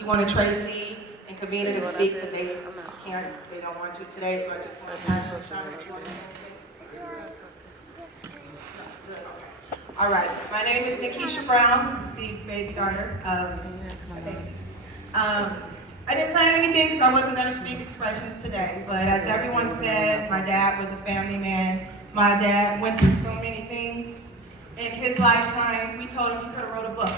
He wanted Tracy and Kavina to speak, but they can't, they don't want to today, so I just want to ask Sean if you want to say anything. All right, my name is Nikisha Brown, Steve's baby daughter. I didn't plan anything because I wasn't going to speak expressions today, but as everyone said, my dad was a family man. My dad went through so many things in his lifetime. We told him he could have wrote a book.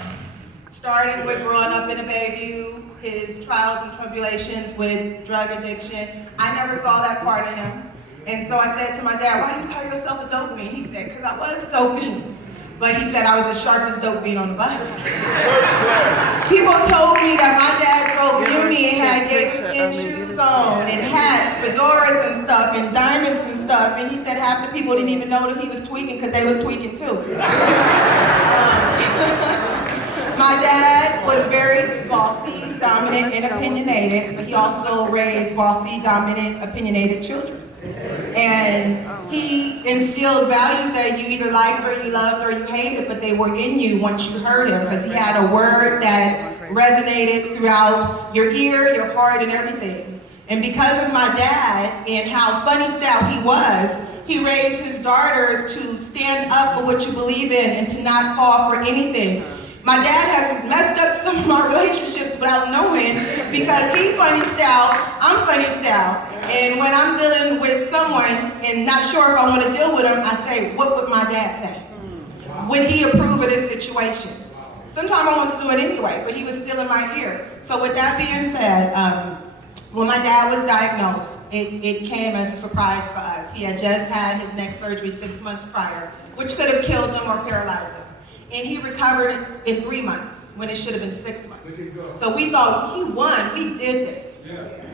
Starting with growing up in a Bayview, his trials and tribulations with drug addiction. I never saw that part of him. And so I said to my dad, why do you call yourself a dope fiend? He said, because I was a dope fiend. But he said I was the sharpest dope fiend on the block. People told me that my dad drove uni and had gator shoes on and hats, fedoras and stuff, and diamonds and stuff. And he said half the people didn't even know that he was tweaking because they was tweaking too. My dad was very bossy, dominant, and opinionated, but he also raised bossy, dominant, opinionated children. And he instilled values that you either liked or you loved or you hated, but they were in you once you heard him, because he had a word that resonated throughout your ear, your heart, and everything. And because of my dad and how funny style he was, he raised his daughters to stand up for what you believe in and to not fall for anything. My dad has messed up some of my relationships without knowing, because he's funny style, I'm funny style. And when I'm dealing with someone and not sure if I want to deal with them, I say, what would my dad say? Would he approve of this situation? Sometimes I want to do it anyway, but he was still in my ear. So with that being said, when my dad was diagnosed, it came as a surprise for us. He had just had his neck surgery 6 months prior, which could have killed him or paralyzed him. And he recovered in 3 months, when it should have been 6 months. So we thought, he won, we did this.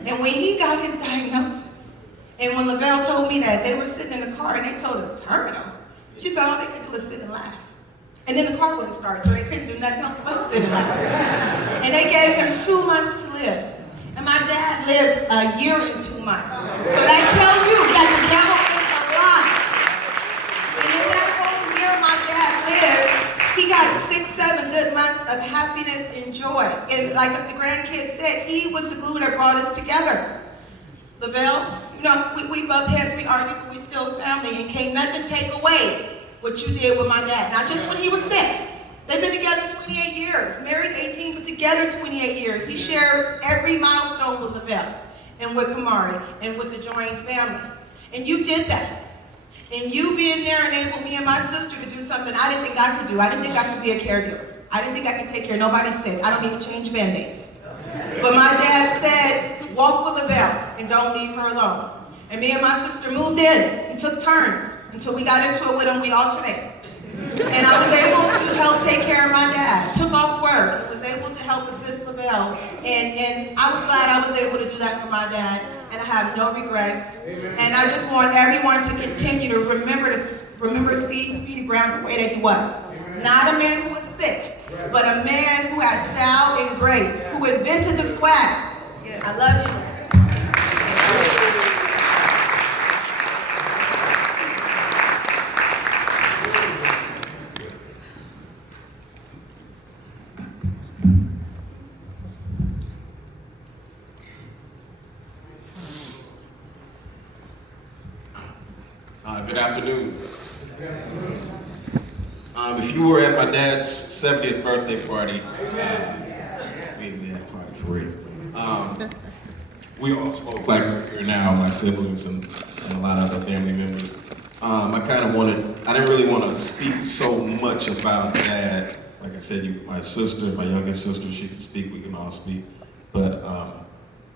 And when he got his diagnosis, and when Lavelle told me that, they were sitting in the car and they told him, terminal. She said all they could do was sit and laugh. And then the car wouldn't start, so they couldn't do nothing else but sit and laugh. And they gave him 2 months to live. And my dad lived a year and 2 months. So that tells you that the devil is alive. And in that whole year my dad lived, he got 6, 7 good months of happiness and joy. And like the grandkids said, he was the glue that brought us together. Lavelle, you know, we butt heads, we argue, but we still family, and can't nothing take away what you did with my dad. Not just when he was sick. They've been together 28 years, married 18, but together 28 years. He shared every milestone with Lavelle and with Kamari and with the joint family. And you did that. And you being there enabled me and my sister to do something I didn't think I could do. I didn't think I could be a caregiver. I didn't think I could take care of nobody sick. I don't even change Band-Aids. But my dad said, walk with Lavelle and don't leave her alone. And me and my sister moved in and took turns until we got into it with him, we alternated. And I was able to help take care of my dad. Took off work and was able to help assist Lavelle. And I was glad I was able to do that for my dad. And I have no regrets. And I just want everyone to continue to remember Steve Speedy Brown the way that he was. Not a man who was sick, but a man who had style and grace, who invented the swag. I love you. Good afternoon. If you were at my dad's 70th birthday party, we had a party for real. We all spoke like we're here now, my siblings and a lot of other family members. I didn't really want to speak so much about Dad. Like I said, my sister, my youngest sister, she can speak, we can all speak. But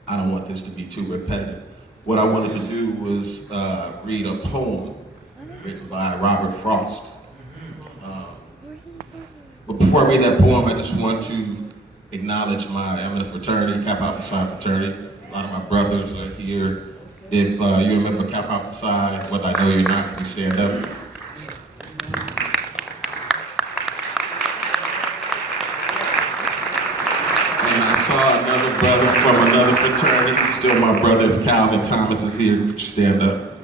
I don't want this to be too repetitive. What I wanted to do was read a poem written by Robert Frost. But before I read that poem, I just want to acknowledge I'm in a fraternity, Kappa Alpha Psi fraternity. A lot of my brothers are here. If you're a member of Kappa Alpha Psi, whether I know you're not, can you stand up? And I saw another brother from another fraternity, still my brother, if Calvin Thomas is here, could you stand up?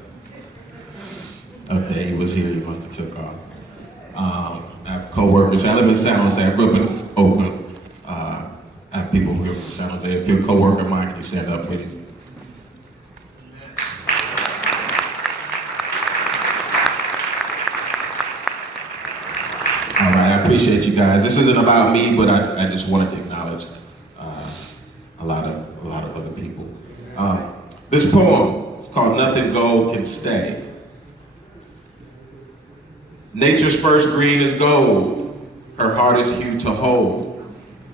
Okay, he was here, he must have took off. I have co-workers, I live in San Jose, I grew up in Oakland. I have of people here from San Jose. If you're a co-worker of mine, can you stand up, please? All right, I appreciate you guys. This isn't about me, but I just wanted to acknowledge a lot of other people. This poem is called "Nothing Gold Can Stay." Nature's first green is gold, her hardest hue to hold,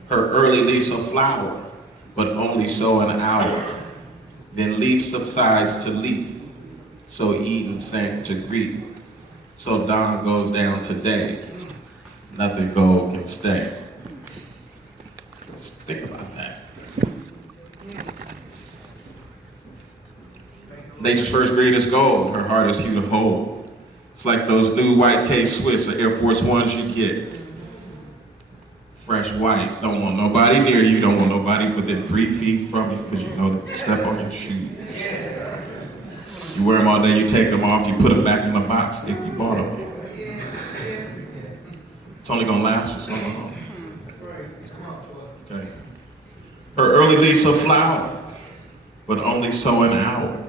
her early leaves a flower, but only so an hour. Then leaf subsides to leaf, so Eden sank to grief. So dawn goes down today, nothing gold can stay. Just think about that. Nature's first green is gold, her hardest hue to hold. It's like those new white K-Swiss or Air Force Ones you get. Fresh white, don't want nobody near you, don't want nobody within 3 feet from you because you know they can step on your shoes. You wear them all day, you take them off, you put them back in the box that you bought them in. It's only gonna last for so long. Okay. Her early leaves a flower, but only so an hour.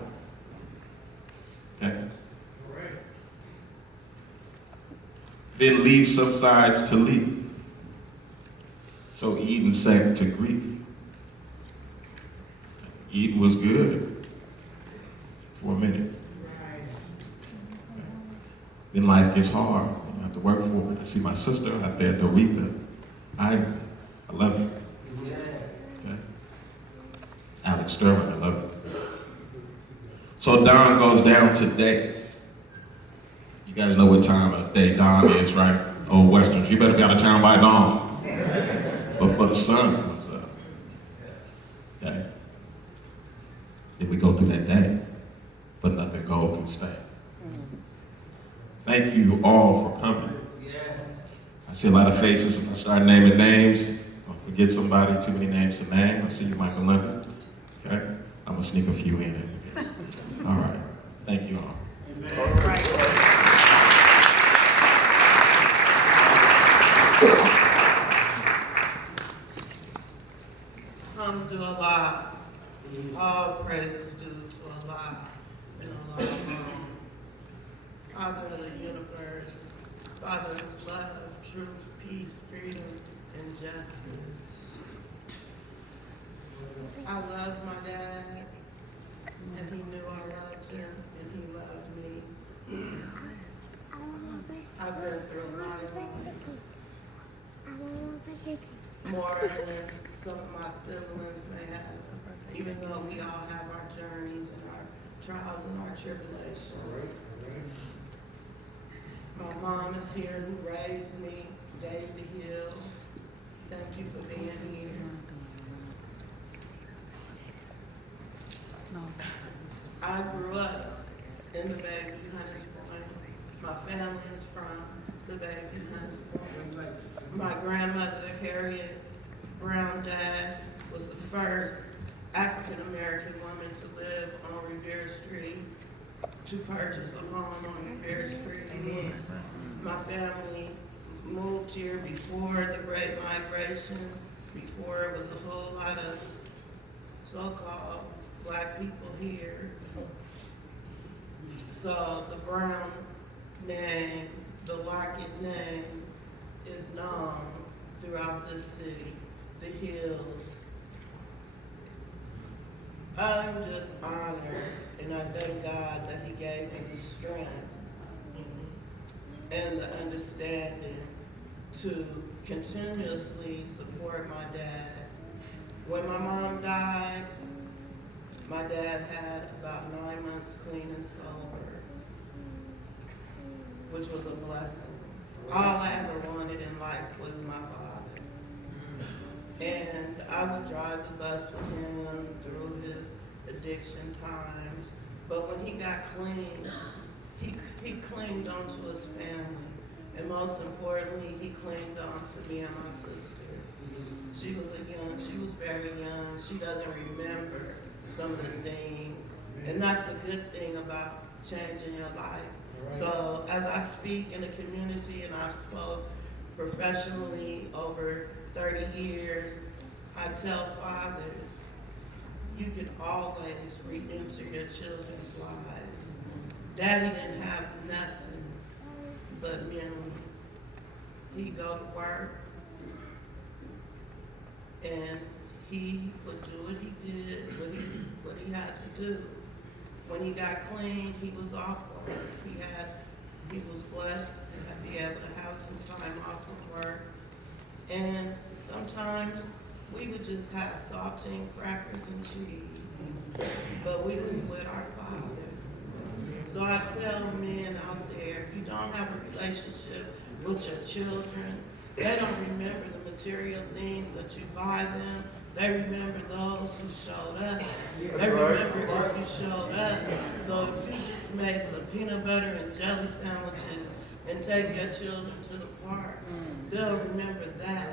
Okay. Then leaf subsides to leaf. So Eden sank to grief. Eden was good for a minute. Then life gets hard. You have to work for it. I see my sister out there, Doretha. I love you. Okay. Alex Sterling, I love you. So dawn goes down today. You guys know what time of day dawn is, right? Old Westerns. You better be out of town by dawn. Before the sun comes up. Okay? Then we go through that day, but nothing gold can stay. Thank you all for coming. I see a lot of faces. If I start naming names, I'll forget somebody, too many names to name. I see you, Michael London. Okay? I'm gonna sneak a few in. All right. Thank you all. All right. Alhamdulillah, all praises due to Allah and Allah alone. Father of the universe, Father of love, truth, peace, freedom, and justice. I love my dad, and he knew I loved him, and he loved me. I've been through a lot of more than some of my siblings may have, even though we all have our journeys and our trials and our tribulations. My mom is here who raised me, Daisy Hill. Thank you for being here. I grew up in the Bayview Hunters Point. My family is from the Bayview Hunters Point. My grandmother, Harriet Brown Dax, was the first African-American woman to live on Revere Street, to purchase a home on Revere Street. My family moved here before the Great Migration, before it was a whole lot of so-called black people here. So the Brown name, the Lockett name, is known throughout this city, the hills. I'm just honored, and I thank God that He gave me the strength and the understanding to continuously support my dad. When my mom died, my dad had about 9 months clean and sober, which was a blessing. All I ever wanted in life was my father. And I would drive the bus with him through his addiction times. But when he got clean, he clinged onto his family. And most importantly, he clinged on to me and my sister. She was very young. She doesn't remember some of the things. And that's a good thing about changing your life. So as I speak in the community, and I've spoke professionally over 30 years, I tell fathers, you can always re-enter your children's lives. Daddy didn't have nothing but memory. He'd go to work, and he would do what he did, what he had to do. When he got clean, he was off work. He was blessed to be able to have some time off of work. And sometimes we would just have saltine crackers and cheese, but we was with our Father. So I tell men out there, if you don't have a relationship with your children, they don't remember the material things that you buy them. They remember those who showed up. They remember if you showed up. So if you just make some peanut butter and jelly sandwiches and take your children to the park, they'll remember that.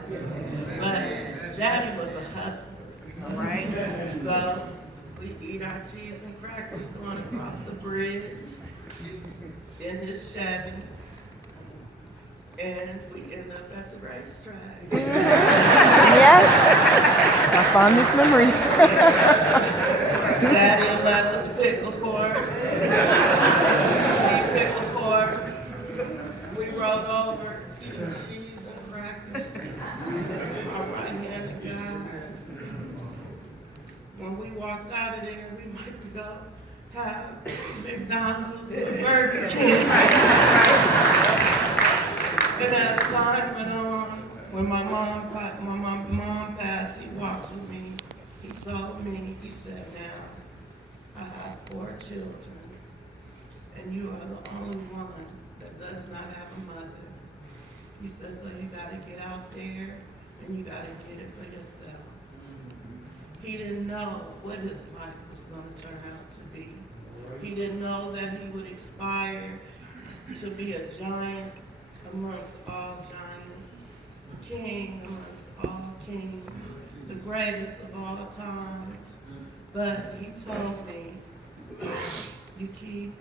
But Daddy was a hustler. All right. So we eat our cheese and crackers going across the bridge in his Chevy, and we end up at the racetrack. Yes. My fondest memories. Daddy let us pick a horse. We picked a horse. We rode over, eating cheese and crackers. Our right-handed guy. When we walked out of there, we might go have McDonald's or Burger King. And as time went on, when my mom passed, he walked with me. He told me, he said, now, I have 4 children, and you are the only one that does not have a mother. He said, so you gotta get out there, and you gotta get it for yourself. He didn't know what his life was gonna turn out to be. He didn't know that he would aspire to be a giant amongst all giants, king amongst all kings, the greatest of all times. But he told me, you keep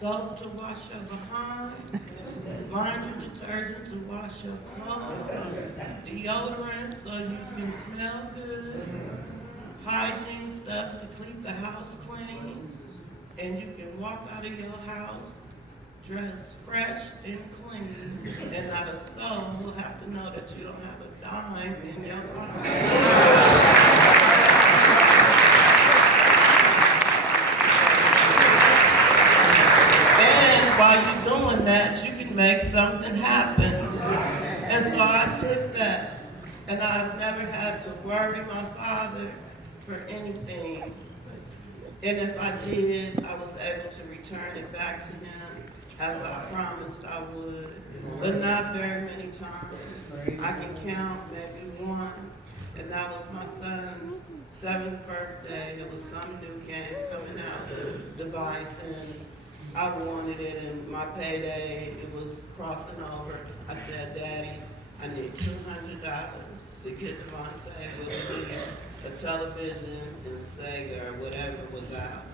soap to wash your behind, laundry detergent to wash your clothes, deodorant so you can smell good, hygiene stuff to keep the house clean, and you can walk out of your house dressed fresh and clean, and not a soul will have to know that you don't have a dime in your pocket. And while you're doing that, you can make something happen. And so I took that, and I've never had to worry my father for anything. And if I did, I was able to return it back to him as I promised I would, but not very many times. I can count maybe one, and that was my son's 7th birthday. It was some new game coming out, device, and I wanted it, and my payday, it was crossing over. I said, Daddy, I need $200 to get Devontae a television and Sega or whatever was out.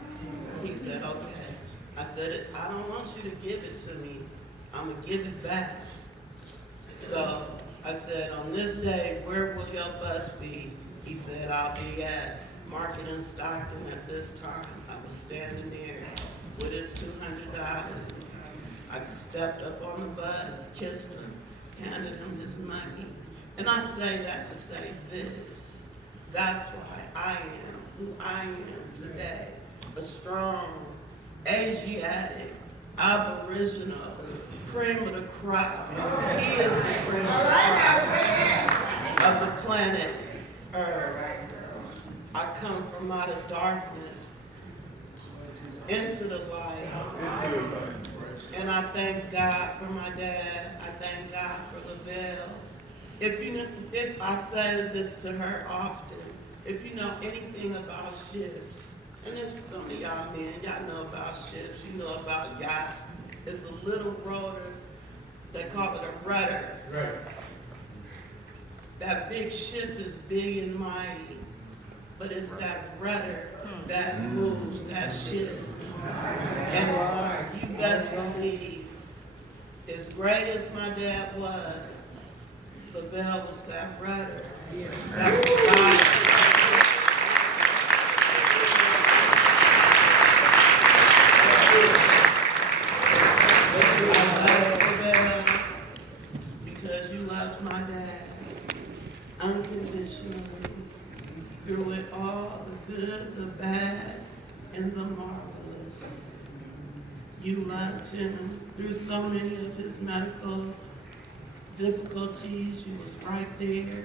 He said, okay. I said, I don't want you to give it to me. I'm going to give it back. So I said, on this day, where will your bus be? He said, I'll be at Market in Stockton at this time. I was standing there with his $200. I stepped up on the bus, kissed him, handed him his money. And I say that to say this. That's why I am who I am today. A strong, Asiatic, Aboriginal, cream of the crop. He is the cream of the crop of the planet Earth. I come from out of darkness into the light. And I thank God for my dad. I thank God for Lavelle. If I say this to her often, if you know anything about ships, and if some of y'all men, y'all know about ships, you know about yachts. It's a little rotor, they call it a rudder. Right. That big ship is big and mighty, but it's that rudder that moves that ship. And you best believe, as great as my dad was, Lavelle was that rudder. Because you loved my dad unconditionally through it all, the good, the bad, and the marvelous. You loved him through so many of his medical difficulties. You was right there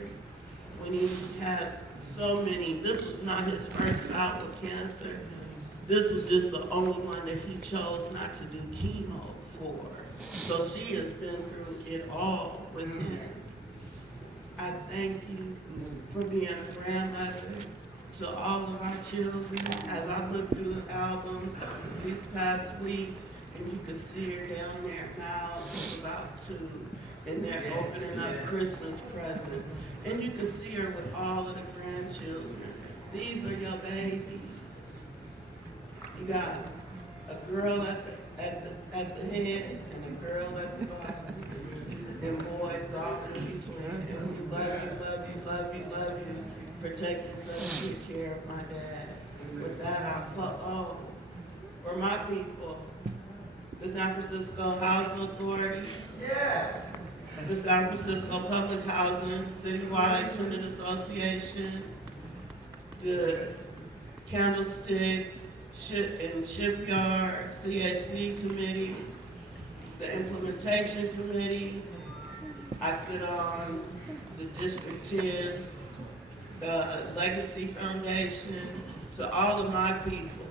when he had so many. This was not his first bout with cancer. This was just the only one that he chose not to do chemo for. So she has been through it all with him. I thank you for being a grandmother to all of our children. As I look through the albums this past week, and you could see her down there now, she's about 2, and they're opening up Christmas presents. And you could see her with all of the grandchildren. These are your babies. You got a girl at the head and a girl at the bottom, and boys all in between. And we love you, love you, love you, love you for taking such good care of my dad. With that, for my people, the San Francisco Housing Authority, the San Francisco Public Housing Citywide Tenant Association, the Candlestick and Shipyard CAC Committee, the Implementation Committee. I sit on the District 10, the Legacy Foundation. To all of my people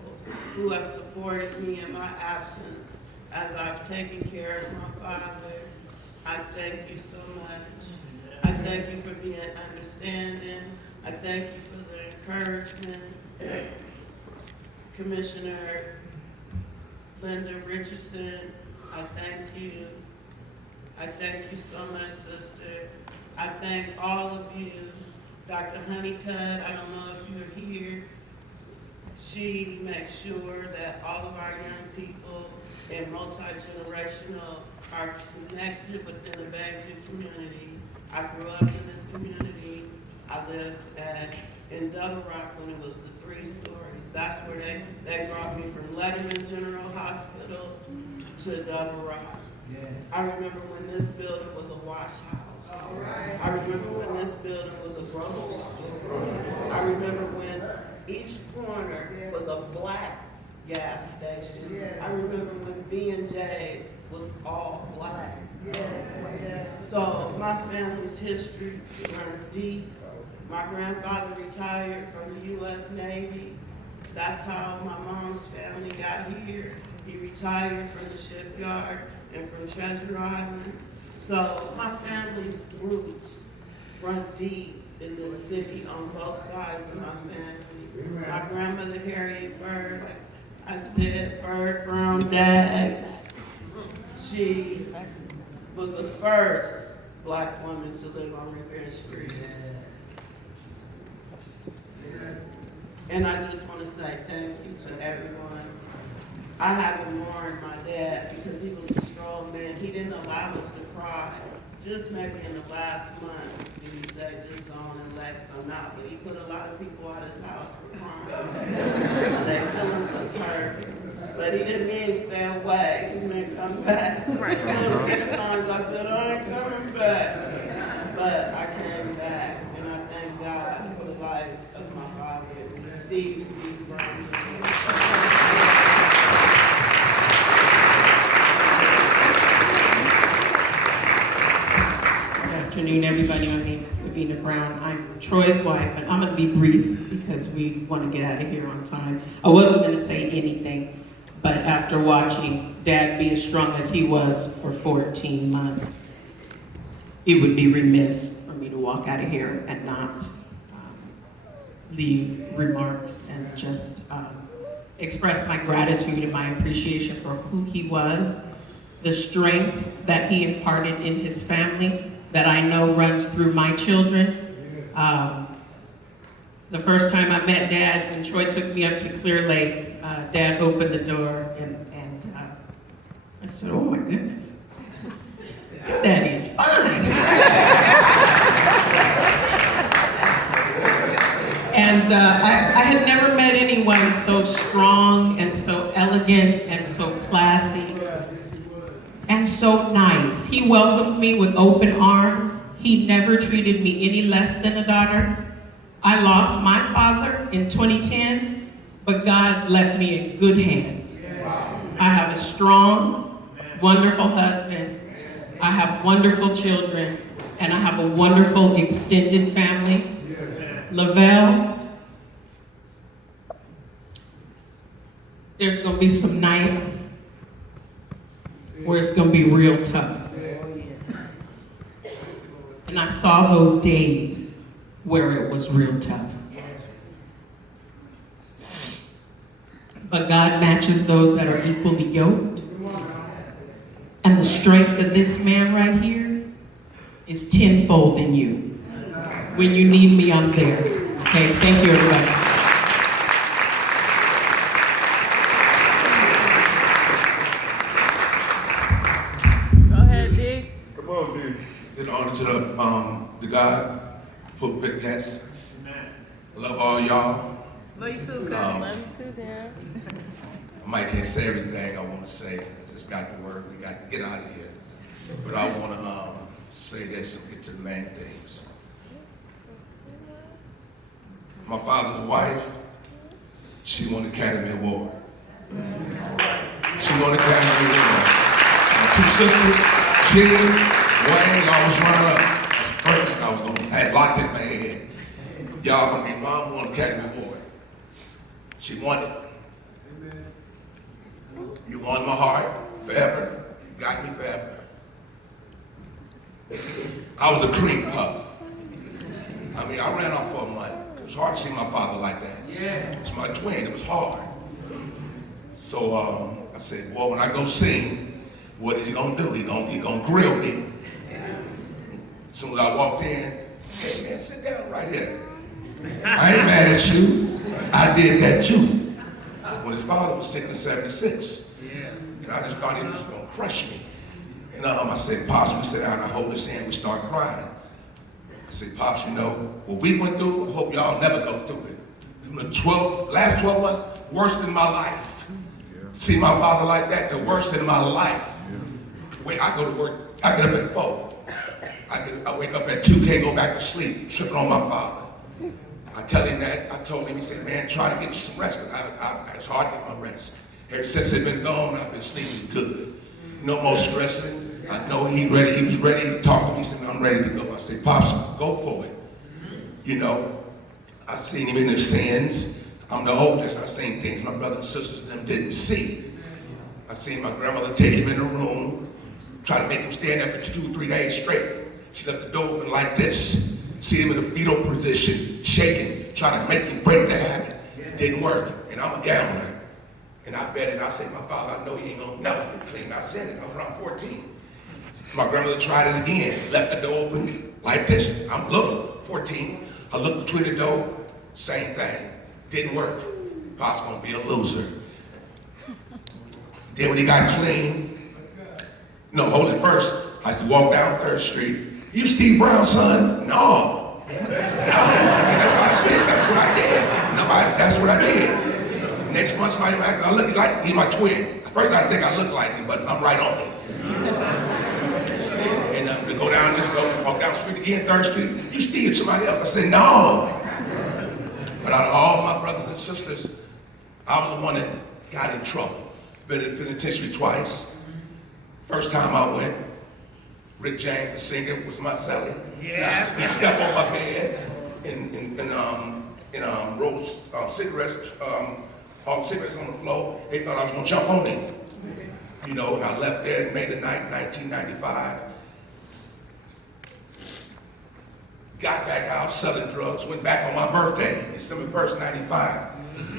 who have supported me in my absence as I've taken care of my father, I thank you so much. I thank you for being understanding. I thank you for the encouragement. Commissioner Linda Richardson, I thank you. I thank you so much, sister. I thank all of you. Dr. Honeycutt, I don't know if you're here. She makes sure that all of our young people and multi-generational are connected within the Bayview community. I grew up in this community. I lived in Double Rock when it was the 3 stories. That's where they brought me from Letterman General Hospital to Double Rock. Yeah. I remember when this building was a wash house. Right. I remember when this building was a grocery store. I remember when each corner was a black gas station. Yes. I remember when B&J's was all black. Yes. So my family's history runs deep. My grandfather retired from the U.S. Navy. That's how my mom's family got here. He retired from the shipyard and from Treasure Island. So my family's roots run deep in this city on both sides of my family. My grandmother Harriet Bird, like I said, Bird Brown Dags. She was the first black woman to live on Revere Street. And I just want to say thank you to everyone. I haven't mourned my dad because he was a strong man. He didn't allow us to cry. Just maybe in the last month, he would say, just go on and let them out. But he put a lot of people out of his house for crying. Their feelings was hurt. But he didn't mean stay away. He meant come back. Right. There were many times I said, I ain't coming back. But I came back, and I thank God for the life of my father, Steve Brown Jr. Good afternoon, everybody. My name is Kavina Brown. I'm Troy's wife, and I'm going to be brief because we want to get out of here on time. I wasn't going to say anything, but after watching Dad be as strong as he was for 14 months, it would be remiss for me to walk out of here and not leave remarks and just express my gratitude and my appreciation for who he was, the strength that he imparted in his family, that I know runs through my children. The first time I met Dad, when Troy took me up to Clear Lake, Dad opened the door and I said, oh my goodness, your daddy is fine. And I had never met anyone so strong and so elegant and so classy and so nice. He welcomed me with open arms. He never treated me any less than a daughter. I lost my father in 2010, but God left me in good hands. I have a strong, wonderful husband. I have wonderful children, and I have a wonderful extended family. Lavelle, there's gonna be some nights where it's gonna be real tough. And I saw those days where it was real tough. But God matches those that are equally yoked. And the strength of this man right here is tenfold in you. When you need me, I'm there. Okay, thank you, everybody. Go ahead, D. Come on, dude. In honor to the God, pulpit guests. I love all y'all. Love you too, Um, Love you too, Dan. I might can't say everything I want to say. I just got to work. We got to get out of here. But I want to say this and get to the main things. My father's wife, she won the Academy Award. She won the Academy Award. My two sisters, Jill, Wayne, y'all was running up. That's the first thing I had locked in my head. Y'all gonna be mom won the Academy Award. She won it. You won my heart forever. You got me forever. I was a cream puff. I mean, I ran off for a month. It was hard to see my father like that. Yeah. It's my twin. It was hard. So I said, well, when I go sing, what is he gonna do? He gonna grill me. As soon as I walked in, hey man, sit down right here. I ain't mad at you. I did that too. When his father was sick in '76. Yeah. And I just thought he was gonna crush me. And I said, Pops, we sit down and I hold his hand, we start crying. I said, Pops, you know, what we went through, I hope y'all never go through it. The last 12 months, worse than my life. Yeah. See my father like that, the worst in my life. Yeah. Wait, I go to work, I get up at 4. I wake up at 2, can't go back to sleep, tripping on my father. I tell him that, I told him, he said, man, try to get you some rest, because it's hard to get my rest. Ever since he's been gone, I've been sleeping good. No more stressing. I know he was ready to talk to me, he said, I'm ready to go. I said, Pops, go for it. You know, I seen him in his sins. I'm the oldest, I seen things my brothers and sisters and them didn't see. I seen my grandmother take him in the room, try to make him stand there for 2 or 3 days straight. She left the door open like this. See him in a fetal position, shaking, trying to make him break the habit. It didn't work, and I'm a gambler. And I bet it, I said, my father, I know he ain't gonna never get clean. I said it, I was around 14. My grandmother tried it again, left the door open like this. I'm little, 14. I looked between the door, same thing. Didn't work. Pop's gonna be a loser. Then when he got clean, no, hold it first. I used to walk down 3rd Street. You Steve Brown's son? No. No. That's what I did. That's what I did. No, that's what I did. Next month, somebody I look like he's my twin. First, I think I look like him, but I'm right on it. And to go down this road, walk down the street again, 3rd Street. You Steve, somebody else? I said, no. But out of all my brothers and sisters, I was the one that got in trouble. Been in the penitentiary twice. First time I went, Rick James, the singer, was my cellie. Yeah. He stepped on my bed and rolled cigarettes, all the cigarettes on the floor. They thought I was gonna jump on them. You know, and I left there in May the 9th, 1995. Got back out selling drugs, went back on my birthday, December 1st, 95.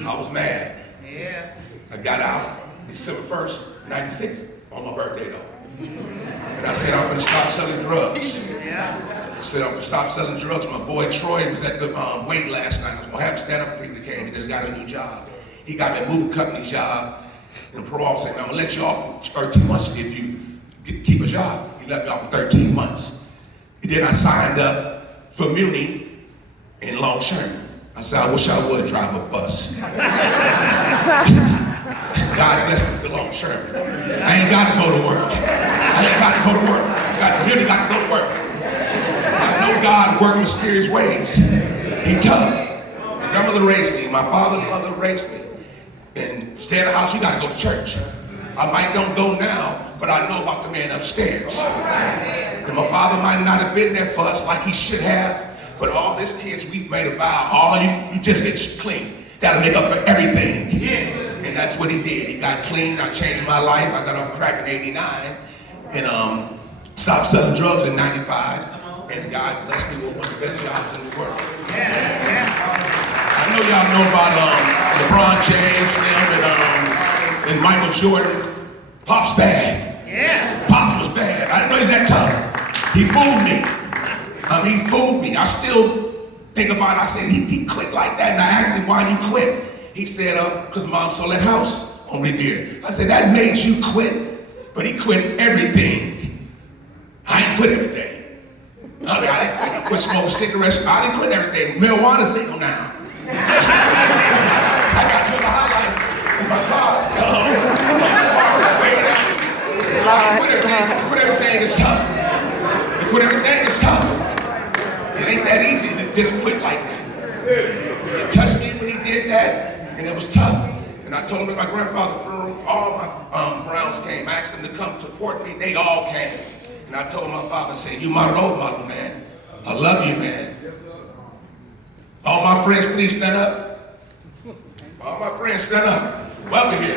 I was mad. Yeah. I got out December 1st, 96, on my birthday though. And I said, I'm gonna stop selling drugs. Yeah. I said, I'm gonna stop selling drugs. My boy Troy was at the wait last night. I was gonna have him stand up for him. He came, he just got a new job. He got me a moving company job. And the parole officer said, I'm gonna let you off in 13 months if you keep a job. He let me off in 13 months. And then I signed up for Muni in Longshank. I said, I wish I would drive a bus. God bless the longshoreman. I ain't got to go to work. I ain't got to go to work. I really got to go to work. I know God works mysterious ways. He tough. My grandmother raised me. My father's mother raised me. And stay in the house, you got to go to church. I might don't go now, but I know about the man upstairs. And my father might not have been there for us like he should have, but all his kids, we've made a vow. All you just get clean. Got to make up for everything. And that's what he did. He got clean. I changed my life. I got off crack in '89 and stopped selling drugs in '95. And God blessed me with one of the best jobs in the world. I know y'all know about LeBron James, them, and Michael Jordan. Pop's bad. Pops was bad. I didn't know he's that tough. He fooled me. He fooled me. I still think about it. I said, he quit like that. And I asked him, why you quit? He said, because Mom sold that house on Revere. I said, that made you quit? But he quit everything. I ain't quit everything. I didn't quit smoking cigarettes. I didn't quit everything. Marijuana's legal now. I got to put the highlight in my car. Quit everything is tough. Quit everything is tough. It ain't that easy to just quit like that. It touched me when he did that, and it was tough. And I told him at my grandfather's funeral, all my Browns came. I asked them to come support me. They all came. And I told my father, I said, you my role model, man. I love you, man. All my friends, please stand up. All my friends, stand up. Welcome you.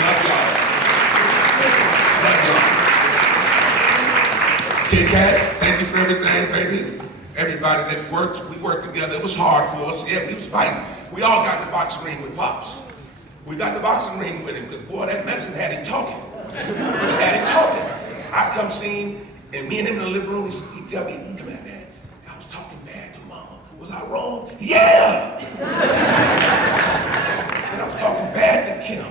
Love y'all. Love y'all. Kid Kat, thank you for everything, baby. Everybody that worked, we worked together. It was hard for us. Yeah, we was fighting. We all got in the boxing ring with Pops. We got in the boxing ring with him because, boy, that medicine had him talking. I come see him, and me and him in the living room, he tell me, come here, man. I was talking bad to Mama. Was I wrong? Yeah! And I was talking bad to Kim.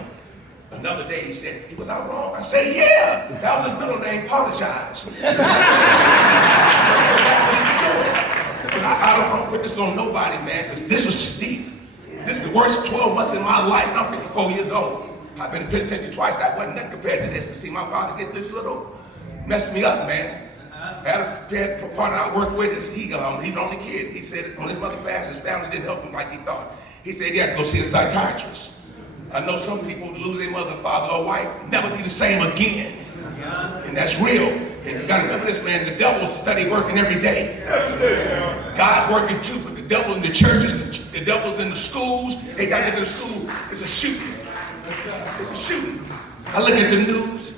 Another day he said, was I wrong? I said, yeah! That was his middle name, apologize. That's what he was doing. But I don't put this on nobody, man, because this was steep. This is the worst 12 months in my life, and I'm 54 years old. I've been in penitentiary twice. That wasn't nothing compared to this. To see my father get this little, messed me up, man. I had a partner I worked with. He's the only kid. He said when his mother passed, his family didn't help him like he thought. He said he had to go see a psychiatrist. I know some people lose their mother, father, or wife, never be the same again. And that's real. And you gotta remember this, man, the devil's steady working every day. God's working too, but the devil in the churches, the devil's in the schools. They got to get to school, it's a shooting. It's a shooting. I look at the news,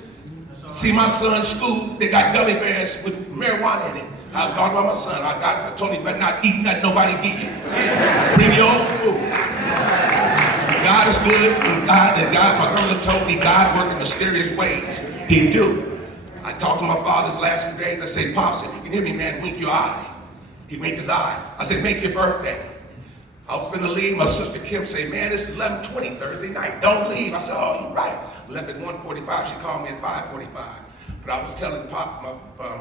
see my son's school, they got gummy bears with marijuana in it. I thought about my son. I told him, you better not eat nothing nobody give you. Bring your own food. God is good, and my grandmother told me God worked in mysterious ways. He do. I talked to my father these last few days. I said, Pops, if you can hear me, man, wink your eye. He winked his eye. I said, make your birthday. I was finna leave. My sister Kim said, man, it's 11:20 Thursday night. Don't leave. I said, oh, you're right. Left at 1:45. She called me at 5:45. But I was telling Pop,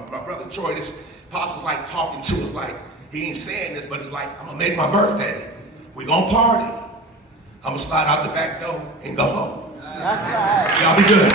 my brother Troy, this Pops was like talking to us like, he ain't saying this, but it's like, I'm gonna make my birthday. We gonna party. I'm gonna slide out the back door and go home. That's right. Y'all be good.